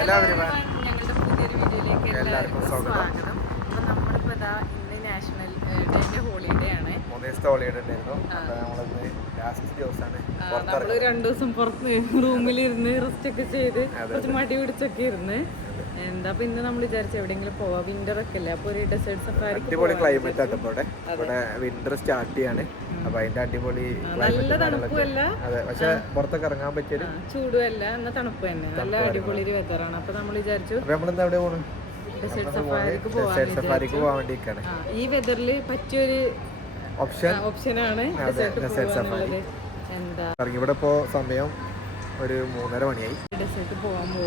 എല്ലാവരും ഞങ്ങളുടെ പുതിയൊരു വീഡിയോയിലേക്ക് എല്ലാവർക്കും സ്വാഗതം. ഇതാ ഇന്ന് നാഷണൽ ഡേന്റെ ഹോളിഡേ ആണ്. മൂന്ന് ഹോളിഡേ ഉണ്ടായിരുന്നു. അപ്പൊ നമ്മളിന്ന് ലാസ്റ്റ് ദിവസമാണ് രണ്ടു ദിവസം പുറത്ത് റൂമിലിരുന്ന് റെസ്റ്റ് ഒക്കെ ചെയ്ത് കുറച്ച് മടി പിടിച്ചൊക്കെ ഇരുന്ന്. എന്താ അപ്പൊ ഇന്ന് നമ്മൾ വിചാരിച്ച എവിടെയെങ്കിലും പോവാ. വിന്റർ ഒക്കെ അല്ലേ? അപ്പൊ ഒരു ഡെസേർട്ട് സഫാരിക്ക് അടിപൊളി ക്ലൈമറ്റ് ആണ് ഇവിടെ. വിന്റർ സ്റ്റാർട്ട് ചെയ്യാണ്. അപ്പൊ അതിന്റെ അടിപൊളി നല്ല തണുപ്പല്ല അതെ പക്ഷെ പുറത്തൊക്കെ ഇറങ്ങാൻ പറ്റിയൊരു ചൂടുമല്ല എന്നാ തണുപ്പ് തന്നെ. നല്ല അടിപൊളി വെതറാണ് അപ്പൊ നമ്മൾ വിചാരിച്ചു അപ്പൊ നമ്മളിന്ന് എവിടെ പോണു? സഫാരിക്ക് പോവാൻ പോകാൻ വേണ്ടിയിരിക്കാണ് ഈ വെതറിൽ പറ്റിയൊരു ഓപ്ഷൻ ഓപ്ഷനാണ് സഫാരി എന്താ? ഇറങ്ങി ഇവിടെ ഇപ്പോ സമയം ഒരു മൂന്നര മണിയായി.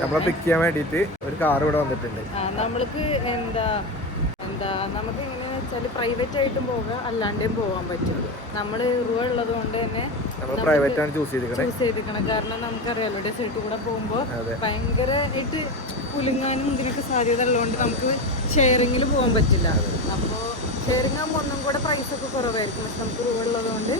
നമ്മളെ പിക്ക് ചെയ്യാൻ വേണ്ടിട്ട് ഒരു കാർ ഇവിടെ വന്നിട്ടുണ്ട്. നമ്മൾക്ക് എന്താ എന്താ നമുക്ക് എങ്ങനെയാന്ന് വെച്ചാൽ പ്രൈവറ്റ് ആയിട്ടും പോകാം അല്ലാണ്ടേയും പോകാൻ പറ്റും നമ്മൾ റൂവ ഉള്ളത് കൊണ്ട് തന്നെ നമ്മൾ പ്രൈവറ്റ് ആണ് ചൂസ് ചെയ്തിരിക്കണേ. ചൂസ് ചെയ്തിരിക്കണം. കാരണം നമുക്കറിയാലോ ഡെസേർട്ട് കൂടെ പോകുമ്പോൾ. ഭയങ്കരമായിട്ട് കുലുങ്ങാനും ഇതിനൊക്കെ സാധ്യത ഉള്ളതുകൊണ്ട് നമുക്ക് ഷെയറിങ്ങിൽ പോകാൻ പറ്റില്ല. അപ്പോൾ ഷെയറിംഗ് ആകുമ്പോൾ ഒന്നും കൂടെ പ്രൈസ് ഒക്കെ കുറവായിരിക്കും. പക്ഷെ നമുക്ക് റൂവ ഉള്ളത് കൊണ്ട്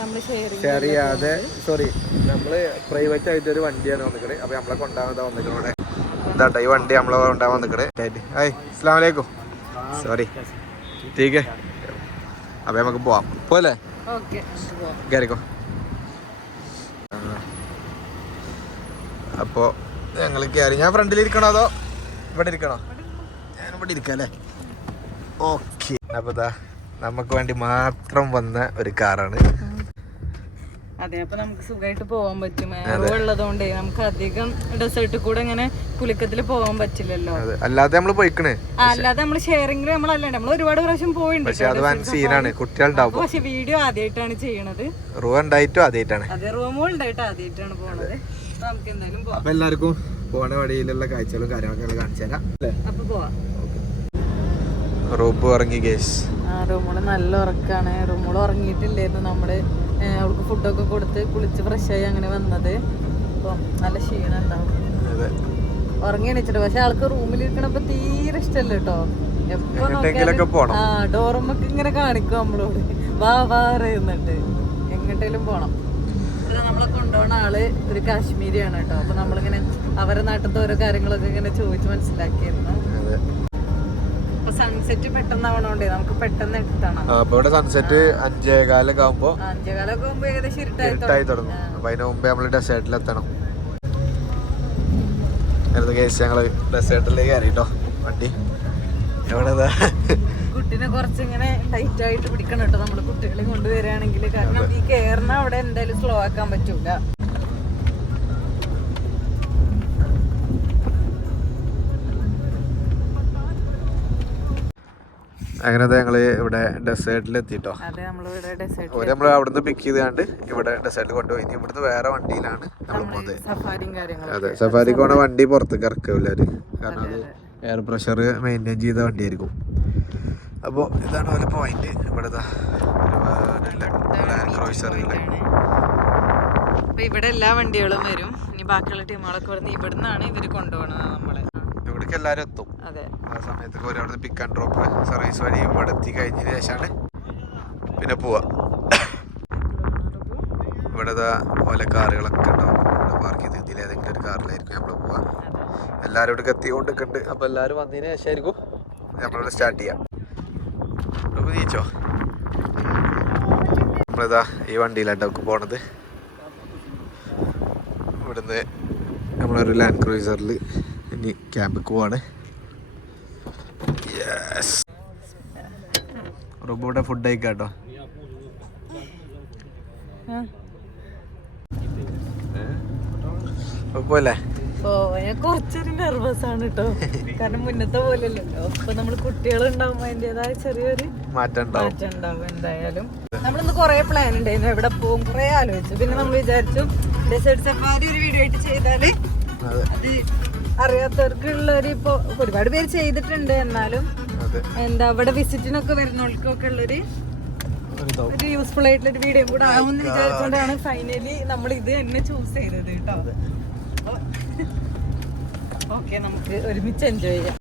നമ്മൾ ഷെയർ ചെയ്യാതെ സോറി നമ്മൾ പ്രൈവറ്റ് ആയിട്ട് ഒരു വണ്ടിയാണ് വന്നിക്കണേ. അപ്പൊ നമ്മളെ കൊണ്ടാവാൻ വന്നിക്കണ ഇതാട്ടോ ഈ വണ്ടി നമ്മളെ കൊണ്ടാവാൻ വന്നിക്കണേ. ഹായ് അസ്സാം വലൈക്കും സോറി ടീക്ക് അപ്പൊ നമുക്ക് പോവാം പോലെ കയറിക്കോ അപ്പോ ഞങ്ങൾ കയറി ഞാൻ ഫ്രണ്ടിൽ ഇരിക്കണോ അതോ ഇവിടെ ഇരിക്കണോ? ഞാൻ ഇവിടെ ഇരിക്കാം അല്ലേ? ഓക്കെ അപ്പൊ ദാ നമുക്ക് വേണ്ടി മാത്രം വന്ന ഒരു കാറാണ്. അതെ അപ്പൊ നമുക്ക് സുഖമായിട്ട് പോകാൻ പറ്റും. ഉള്ളതുകൊണ്ട് നമുക്ക് അധികം ഡെസേർട്ട് കൂടെ ഇങ്ങനെ കുലുക്കത്തിൽ പോകാൻ പറ്റില്ലല്ലോ. അല്ലാതെ നമ്മൾ പോയിക്കണേ. അല്ലാതെ നമ്മൾ ഷെയറിംഗിൽ നമ്മളല്ല നമ്മൾ ഒരുപാട് പ്രാവശ്യം പോയിട്ടുണ്ട് പക്ഷെ വീഡിയോ ആദ്യമായിട്ടാണ് ചെയ്യണത്. റൂം ഉണ്ടായിട്ടും? ആദ്യമായിട്ടാണ് അതെ റൂമും ഉണ്ടായിട്ട് ആദ്യമായിട്ടാണ് പോണത്. നമുക്ക് എന്തായാലും പോവാം. എല്ലാവർക്കും പോണ വഴിയിലുള്ള കാഴ്ചകളും കാര്യങ്ങളൊക്കെ കാണിച്ചു തരാം. അപ്പൊ പോവാം. ഇറങ്ങി കേസ് ആ റൂമുകൾ നല്ല ഉറക്കാണ്. റൂമുകൾ ഉറങ്ങിയിട്ടില്ലായിരുന്നു. നമ്മൾ അവൾക്ക് ഫുഡൊക്കെ കൊടുത്ത് കുളിച്ച് ഫ്രഷായി അങ്ങനെ വന്നത്. അപ്പം നല്ല ക്ഷീണം ഉണ്ടാവും. ഉറങ്ങി എണീച്ചിട്ട്. പക്ഷെ ആൾക്ക് റൂമിലിരിക്കണപ്പോ തീരെ ഇഷ്ടല്ല കേട്ടോ എപ്പോ ആ ഡോറമ്മക്ക് ഇങ്ങനെ കാണിക്കും നമ്മളോട്. വാ വാ പറയുന്നുണ്ട്. എങ്ങോട്ടേലും പോണം. നമ്മളെ കൊണ്ടുപോണ ആൾ ഒരു കാശ്മീരിയാണ് കേട്ടോ അപ്പൊ നമ്മളിങ്ങനെ അവരെ നാട്ടിലത്തെ ഓരോ കാര്യങ്ങളൊക്കെ ഇങ്ങനെ ചോദിച്ച് മനസ്സിലാക്കിയിരുന്നു. സൺസെറ്റ് പെട്ടെന്ന് ആവണോണ്ടേ നമുക്ക് പെട്ടെന്ന് എത്തണം. ആ, അപ്പൊ ഇവിടെ സൺസെറ്റ് അഞ്ചേകാലൊക്കെ ആകുമ്പോ അഞ്ചേകാലൊക്കെ ആകുമ്പോ ഏകദേശം ഇരുട്ടായി തുടങ്ങും. അപ്പൊ അതിന് മുമ്പേ നമ്മൾ ഡെസേർട്ടിൽ എത്തണം അടുത്ത കേസ് ഞങ്ങൾ ഡെസേർട്ടിലേക്ക് കയറിട്ടോ വണ്ടി. എവിടെ കുട്ടീനെ കുറച്ചിങ്ങനെ ടൈറ്റ് ആയിട്ട് പിടിക്കണം കേട്ടോ നമ്മൾ കുട്ടികളെ കൊണ്ടുവരികയാണെങ്കിൽ കാരണം ഈ കയറിന അവിടെ എന്തായാലും സ്ലോ ആക്കാൻ പറ്റൂല. അങ്ങനെ ഞങ്ങൾ ഇവിടെ ഡെസേർട്ടിൽ എത്തിട്ടോ ഒരു നമ്മൾ അവിടുന്ന് പിക്ക് ചെയ്താണ്ട് ഇവിടെ ഡെസേർട്ടിൽ കൊണ്ടുപോയി. ഇനി ഇവിടുന്ന് വേറെ വണ്ടിയിലാണ് നമ്മൾ പോകുന്നത് അതെ സഫാരിക്ക് പോണ വണ്ടി പുറത്തേക്ക് ഇറക്കില്ല അവർ. കാരണം അത് എയർ പ്രഷർ മെയിന്റെയിൻ ചെയ്ത വണ്ടിയായിരിക്കും. അപ്പോൾ ഇതാണ് ഒരു പോയിന്റ് ഇവിടെ ക്രോസറിലെ അപ്പൊ ഇവിടെ എല്ലാ വണ്ടികളും വരും. ഇനി ബാക്കിയുള്ള ടീമുകളൊക്കെ ഇവിടുന്ന് ഇവിടുന്നാണ് ഇവർ കൊണ്ടുപോകണത് നമ്മളെ. ഇവിടേക്ക് എല്ലാവരും എത്തും. ആ സമയത്ത് ഒരു അവിടുന്ന് പിക്ക് ആൻഡ് ഡ്രോപ്പ് സർവീസ് വഴി ഇവിടെ എത്തി കഴിഞ്ഞതിന് ശേഷമാണ് പിന്നെ പോവാ. ഇവിടെ ഓല കാറുകളൊക്കെ ഉണ്ടാവും. ഇവിടെ പാർക്ക് ചെയ്ത് ഇതിൽ ഏതെങ്കിലും ഒരു കാറിലായിരിക്കും നമ്മൾ പോവാ. എല്ലാവരും ഇവിടെ എത്തിക്കൊണ്ട് ഉണ്ട് അപ്പോൾ എല്ലാവരും വന്നതിന് ശേഷമായിരിക്കും നമ്മളിവിടെ സ്റ്റാർട്ട് ചെയ്യാം. ഇപ്പൊ നീച്ചോ നമ്മളിതാ ഈ വണ്ടിയിലാണ് നമുക്ക് പോണത്. ഇവിടുന്ന് നമ്മളൊരു ലാൻഡ് ക്രൂസറിൽ ഇനി ക്യാമ്പിൽ പോവാണ്. യെസ് റൂബ് ഇവിടെ ഫുഡ് കഴിക്കാട്ടോ പോലെ കുറച്ചൊരു നെർവസ് ആണ് കേട്ടോ കാരണം മുന്നത്തെ പോലെയല്ലല്ലോ. അപ്പൊ നമ്മൾ കുട്ടികളുണ്ടാവുമ്പോ അതിന്റേതായ ചെറിയൊരു മാറ്റം ഉണ്ടാവും എന്തായാലും. നമ്മളിന്ന് കൊറേ പ്ലാൻ ഉണ്ടായിരുന്നു. എവിടെ പോകും കൊറേ ആലോചിച്ചു. പിന്നെ നമ്മൾ വിചാരിച്ചു ഡെസേർട്ട് സഫാരി ഒരു വീഡിയോ ആയിട്ട് ചെയ്താൽ അതെ അത് അറിയാത്തവർക്കുള്ള ഒരു ഇപ്പൊ ഒരുപാട് പേര് ചെയ്തിട്ടുണ്ട് എന്നാലും എന്താ അവിടെ വിസിറ്റിനൊക്കെ വരുന്നവർക്കൊക്കെ ഉള്ളൊരു ഒരു യൂസ്ഫുൾ ആയിട്ടുള്ള ഒരു വീഡിയോ കൂടെ ആവുമെന്ന് വിചാരിച്ചുകൊണ്ടാണ് ഫൈനലി നമ്മൾ ഇത് തന്നെ ചൂസ് ചെയ്തത് കേട്ടോ. ഓക്കെ നമുക്ക് ഒരുമിച്ച് എൻജോയ് ചെയ്യാം.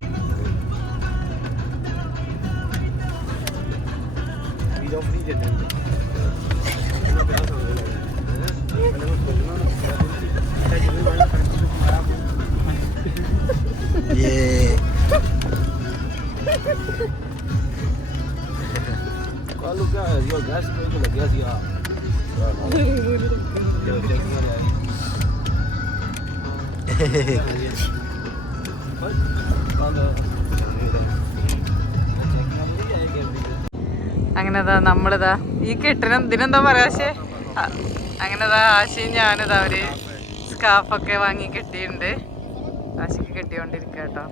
Siya. അങ്ങനെതാ നമ്മളിതാ ഈ കെട്ടിനും ഇതിനെന്താ പറയാ പക്ഷേ അങ്ങനെതാ ആശയും ഞാനിതാ ഒരു സ്കാഫൊക്കെ വാങ്ങി കെട്ടിയിട്ടുണ്ട് ആശയ്ക്ക് കെട്ടിക്കൊണ്ടിരിക്കുക കേട്ടോ.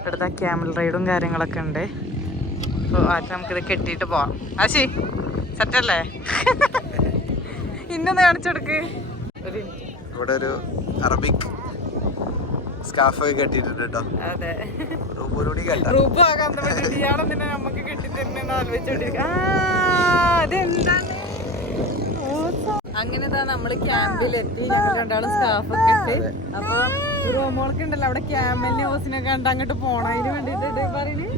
ഇവിടുത്തെ ക്യാമൽ റൈഡും കാര്യങ്ങളൊക്കെ ഉണ്ട്. അപ്പോൾ ആദ്യം നമുക്കിത് കെട്ടിയിട്ട് പോവാം. ആശി സെറ്റല്ലേ? ഇന്നൊന്ന് കാണിച്ചു കൊടുക്ക്. ഒരു ഇവിടെ ഒരു അറബിക് സ്കാഫ് കെട്ടിയിട്ടുണ്ട് കേട്ടോ. അതെ. കേട്ടോ. ഗ്രൂപ്പാകാൻ ഇയാളെന്തിനാ നമുക്ക് കെട്ടിത്തരുന്നെന്ന് ആലോചിച്ചോണ്ടിരിക്കുക ആ, അതെന്താണ്? അങ്ങനെ നമ്മൾ ക്യാമ്പിലെത്തി. ഞങ്ങൾ രണ്ടാളും സ്റ്റാഫ് ഒക്കെ ഇട്ട്. അപ്പൊ റോമോൾക്ക് ഉണ്ടല്ലോ അവിടെ ക്യാമ്പലിനെ ഹോസിനെ കണ്ട് അങ്ങോട്ട് പോണം. അതിന് വേണ്ടിട്ട് പറയുന്നത്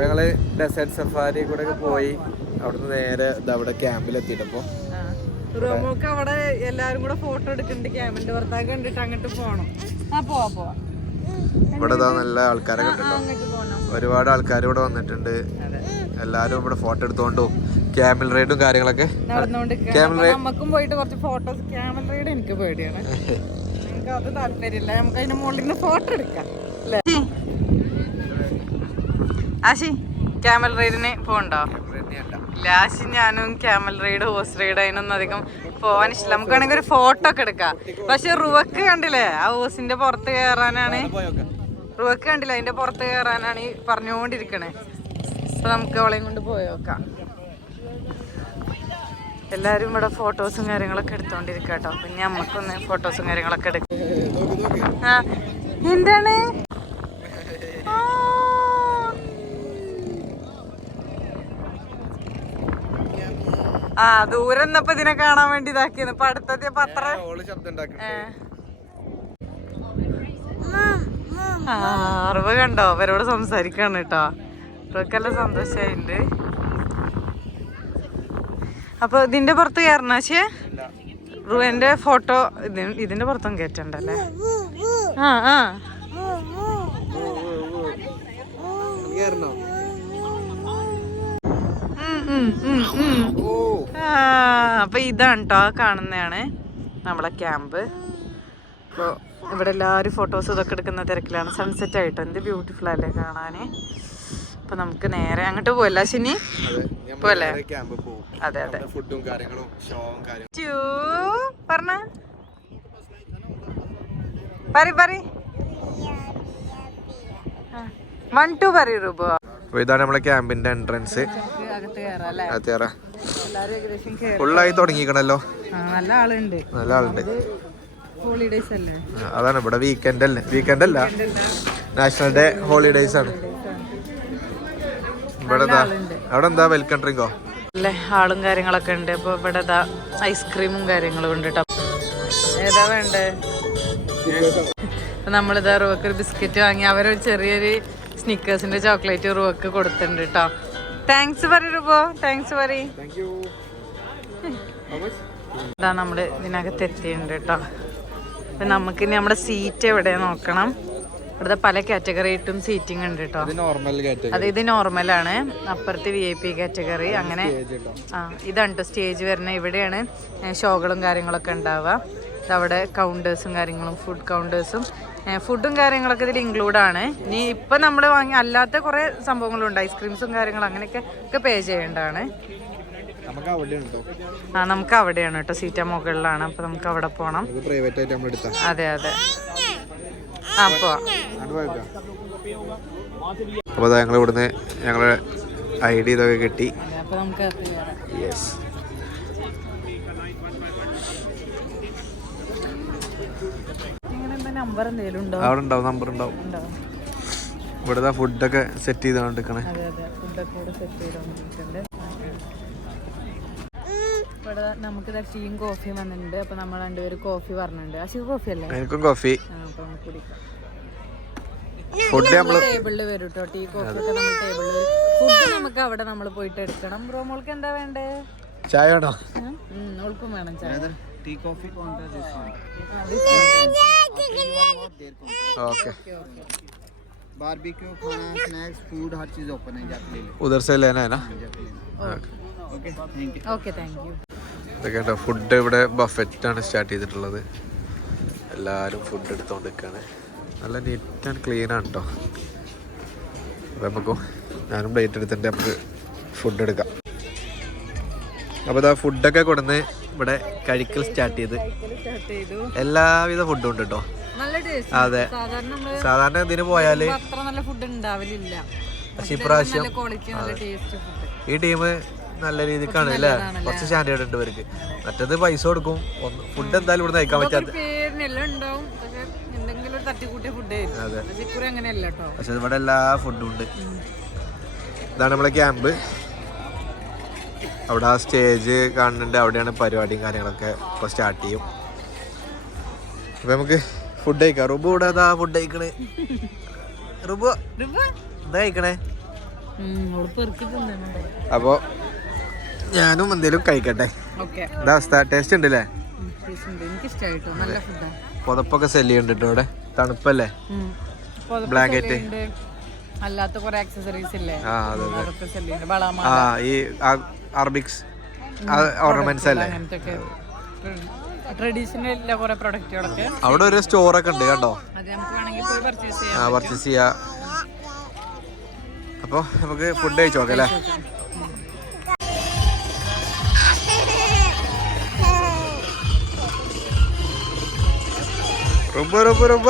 ഞങ്ങൾ ഡെസേർട്ട് സഫാരി കൂടെ പോയി. അവിടുന്ന് നേരെ അവിടെ ക്യാമ്പിൽ എത്തിയിട്ടപ്പോ ആ. റോമോൾക്ക് അവിടെ എല്ലാരും കൂടെ ഫോട്ടോ എടുക്കുന്നുണ്ട്. ക്യാമ്പിന്റെ പുറത്താക്ക് കണ്ടിട്ട് അങ്ങോട്ട് പോണം. ആ പോവാ പോവാ. ഇവിടെ ഇതാ നല്ല ആൾക്കാരെ പോണം ഒരുപാട് ആൾക്കാർ ഇവിടെ വന്നിട്ടുണ്ട്. എല്ലാരും ഇവിടെ ഫോട്ടോ എടുത്തോണ്ടും ക്യാമൽ റൈഡും കാര്യങ്ങളൊക്കെ ക്യാമൽ റൈഡ് നമുക്കും പോയിട്ട് കുറച്ച് ഫോട്ടോസ്. ക്യാമൽ റൈഡ് എനിക്ക് പേടിയാണ്. എനിക്ക് അത് താല്പര്യമില്ല. നമുക്ക് അതിന്റെ മുകളിൽ നിന്ന് ഫോട്ടോ എടുക്കാം. ആശി. ക്യാമൽ റൈഡിന് പോകണ്ടോ ലാസ്റ്റ് ഞാനും ക്യാമൽ റൈഡ് ഹോസ് റൈഡ് അതിനൊന്നും അധികം പോവാൻ ഇഷ്ടമില്ല നമുക്ക് വേണമെങ്കിൽ ഒരു ഫോട്ടോ ഒക്കെ എടുക്കാം. പക്ഷെ റുവക്ക് കണ്ടില്ലേ? ആ ഹോസിന്റെ പുറത്ത് കയറാനാണ് റുവക്ക് കണ്ടില്ലേ? അതിന്റെ പുറത്ത് കയറാനാണ് ഈ പറഞ്ഞുകൊണ്ടിരിക്കണേ അപ്പൊ നമുക്ക് അവളെയും കൊണ്ട് പോയോക്കാം എല്ലാരും ഇവിടെ ഫോട്ടോസും കാര്യങ്ങളൊക്കെ എടുത്തോണ്ടിരിക്കട്ടോ. പിന്നെ നമുക്കൊന്ന് ഫോട്ടോസും കാര്യങ്ങളൊക്കെ എടുക്കാം. എന്താണ് ആ. ആ ദൂരെ എന്നപ്പോ ഇതിനെ കാണാൻ വേണ്ടി ഇതാക്കിയത്. ഇപ്പൊ അടുത്തത്തെ പത്ര അറിവ് കണ്ടോ? അവരോട് സംസാരിക്കാണ് കേട്ടോ. അവർക്കെല്ലാം സന്തോഷമായിണ്ട് അപ്പൊ ഇതിന്റെ പുറത്ത് കയറണാശേ റുവന്റെ ഫോട്ടോ ഇതിന്റെ പുറത്തും കേറ്റണ്ടല്ലേ? ആ. ആ, അപ്പൊ ഇതാണ് കേട്ടോ കാണുന്നതാണ് നമ്മളെ ക്യാമ്പ്. അപ്പോൾ ഇവിടെ എല്ലാവരും ഫോട്ടോസ് ഇതൊക്കെ എടുക്കുന്ന തിരക്കിലാണ്. സൺസെറ്റ് ആയിട്ടോ? എന്ത് ബ്യൂട്ടിഫുൾ അല്ലേ കാണാന്. അപ്പൊ നമുക്ക് നേരെ അങ്ങോട്ട് പോയല്ല ശനി പോലെ അതെ അതെ. ഫുഡും കാര്യങ്ങളും ഷോവും കാര്യങ്ങളും. പറഞ്ഞ. പറ പറി വൺ ടു പറയൂ രൂപ. ഇതാണ് നമ്മളെ ക്യാമ്പിന്റെ എൻട്രൻസ് അകത്ത് കയറാം അല്ലേ? അത്യാറ എല്ലാരും ഏകദേശം കയറി ഫുള്ളായി തുടങ്ങിക്കണല്ലോ. നല്ല ആളുണ്ട്. നല്ല ആളുണ്ട്. ഹോളിഡേസ് അല്ലേ? അതാണ് ഇവിടെ വീക്കെൻഡ് അല്ലേ? വീക്കെൻഡ് അല്ല. നാഷണൽ ഡേ ഹോളിഡേസ് ആണ്. ഇവിടെ അവിടെ എന്താ വെൽക്കം ഡ്രിങ്കോ അല്ലേ ആളും കാര്യങ്ങളൊക്കെ ഉണ്ട്. അപ്പൊ ഇവിടെ ഇതാ ഐസ്ക്രീമും കാര്യങ്ങളും ഉണ്ട് കേട്ടോ ഏതാ വേണ്ടേ? നമ്മളിതാ റോക്കൊരു ബിസ്ക്കറ്റ് വാങ്ങി. അവരൊരു ചെറിയൊരു സ്നിക്കേഴ്സിന്റെ ചോക്ലേറ്റ് റുവക്ക് കൊടുത്തിട്ടുണ്ട് കേട്ടോ താങ്ക്സ് പറയൂ രൂപോ താങ്ക്സ് പറ ഇതാ നമ്മൾ ഇതിനകത്ത് എത്തിയിട്ടുണ്ട് കേട്ടോ അപ്പൊ നമുക്കിനി നമ്മുടെ സീറ്റ് എവിടെ നോക്കണം? ഇവിടുത്തെ പല കാറ്റഗറി ആയിട്ടും സീറ്റിംഗ് ഉണ്ട് കേട്ടോ അത് ഇത് നോർമലാണ് അപ്പുറത്ത് വി ഐ പി കാറ്റഗറി അങ്ങനെ ആ ഇതാണ് സ്റ്റേജ് വരുന്ന. ഇവിടെയാണ് ഷോകളും കാര്യങ്ങളൊക്കെ ഉണ്ടാവുക. അവിടെ കൗണ്ടേഴ്സും കാര്യങ്ങളും ഫുഡ് കൗണ്ടേഴ്സും ഫുഡും കാര്യങ്ങളൊക്കെ ഇതിൽ ഇൻക്ലൂഡ് ആണ്. ഇനി ഇപ്പം നമ്മൾ വാങ്ങി അല്ലാത്ത കുറേ സംഭവങ്ങളുണ്ട്. ഐസ്ക്രീംസും കാര്യങ്ങളും അങ്ങനെയൊക്കെ ഒക്കെ പേ ചെയ്യേണ്ടതാണ്. ആ നമുക്ക് അവിടെയാണ് കേട്ടോ സീറ്റ മുകളിലാണ്. അപ്പൊ നമുക്ക് അവിടെ പോണം. അതെ അതെ. അപ്പൊ അപ്പോൾ ഞങ്ങൾ ഇവിടുന്ന് ഞങ്ങളുടെ ഐ ഡി ഇതൊക്കെ കിട്ടി. യെസ് നമ്പർ എന്തെങ്കിലും ഉണ്ടോ? അവിടെ ഉണ്ടാവും നമ്പർ ഉണ്ടാവും. ഉണ്ടോ? ഇവിടുത്തെ ഫുഡൊക്കെ സെറ്റ് അതെ ഫുഡൊക്കെ ഇവിടെ സെറ്റ് ചെയ്തോണ്ടിരിക്കുന്നുണ്ട് ഇവിടെ നമുക്ക് ടീയും കോഫിയും വന്നിട്ടുണ്ട്. അപ്പൊ നമ്മൾ രണ്ടുപേരും കോഫി പറഞ്ഞിട്ടുണ്ട്. അശിക കോഫി അല്ലേ? എനിക്കും കോഫി ഫുഡ് നമ്മൾ ടേബിളിൽ വരും കേട്ടോ ടീ കോഫി ഒക്കെ നമ്മൾ ടേബിളിൽ ഫുഡ് നമുക്ക് അവിടെ നമ്മൾ പോയിട്ട് എടുക്കണം. റോമോൾക്ക് എന്താ വേണ്ടേ? ചായ വേണോ ഓൾക്കും വേണം ചായ. Tea, coffee counter, this one. Okay Barbecue, खाना, snacks, food, हर चीज ओपन है जाके ले लो ഉദർ സെ ലേന है ना हाँ, जाके ले लो okay thank you okay thank you ഇതൊക്കെ ഉണ്ടോ ഫുഡ് ഇവിടെ ബഫറ്റാണ് സ്റ്റാർട്ട് ചെയ്തിട്ടുള്ളത് എല്ലാവരും ഫുഡ് എടുത്തുകൊണ്ട് നിൽക്കുകയാണ് നല്ല നീറ്റ് ആൻഡ് ക്ലീൻ ആണ് കേട്ടോ അപ്പോൾ നമുക്കും ഞാനും പ്ലേറ്റ് എടുത്തിട്ട് നമുക്ക് ഫുഡ് എടുക്കാം അപ്പോൾ ഇതാ ഫുഡൊക്കെ കൊടുന്ന് ഇവിടെ കഴിക്കൽ സ്റ്റാർട്ട് ചെയ്ത്. എല്ലാവിധ ഫുഡും ഉണ്ട് കേട്ടോ അതെ. സാധാരണ ഇതിന് പോയാൽ? പക്ഷെ ഇപ്രാവശ്യം ഈ ടീം നല്ല രീതിക്കാണ് അല്ലേ? കുറച്ച് സ്റ്റാൻഡേർഡ് ഉണ്ട് ഇവർക്ക്. മറ്റത് പൈസ കൊടുക്കും. ഫുഡ് എന്തായാലും ഇവിടെ നയിക്കാൻ പറ്റാത്ത അതെ. പക്ഷെ ഇവിടെ എല്ലാ ഫുഡും ഉണ്ട്. ഇതാണ് നമ്മളെ ക്യാമ്പ് അവിടെ ആ സ്റ്റേജ് കാണുന്നുണ്ട്. അവിടെയാണ് പരിപാടിയും കാര്യങ്ങളൊക്കെ ഇപ്പോൾ സ്റ്റാർട്ട് ചെയ്യും. അപ്പോൾ നമുക്ക് ഫുഡ് കഴിക്കാം. റുബു ഇവിടെ അതാ ഫുഡ് കഴിക്കണേ? റുബു എന്താ കഴിക്കണേ? അപ്പോൾ ഞാനും എന്തേലും കഴിക്കട്ടെ. ഓക്കെ. എന്താ അവസ്ഥ? ടേസ്റ്റ് ഉണ്ട്. അല്ലേ പുതപ്പൊക്കെ സെല്ല് ചെയ്യുന്നുണ്ട് ഇവിടെ? തണുപ്പല്ലേ? ബ്ലാങ്കറ്റ് അല്ലാത്ത കുറെ ആക്സസറീസ് ഇല്ലേ? ആ ഈ അറബിക്സ് ഓർണമെന്റ്സ് അല്ലേ അങ്ങനത്തെ ട്രഡീഷണൽ ഇല്ല കുറെ പ്രൊഡക്റ്റുകളൊക്കെ അവിടെ ഒരു സ്റ്റോറൊക്കെ ഉണ്ട് കണ്ടോ? പോയി പർച്ചേസ് ചെയ്യാം ആ പർച്ചേസ് ചെയ്യാ. അപ്പോൾ നമുക്ക് ഫുഡ് കഴിച്ചു നോക്കാം അല്ലേ? ரொம்ப ரொம்ப റുബ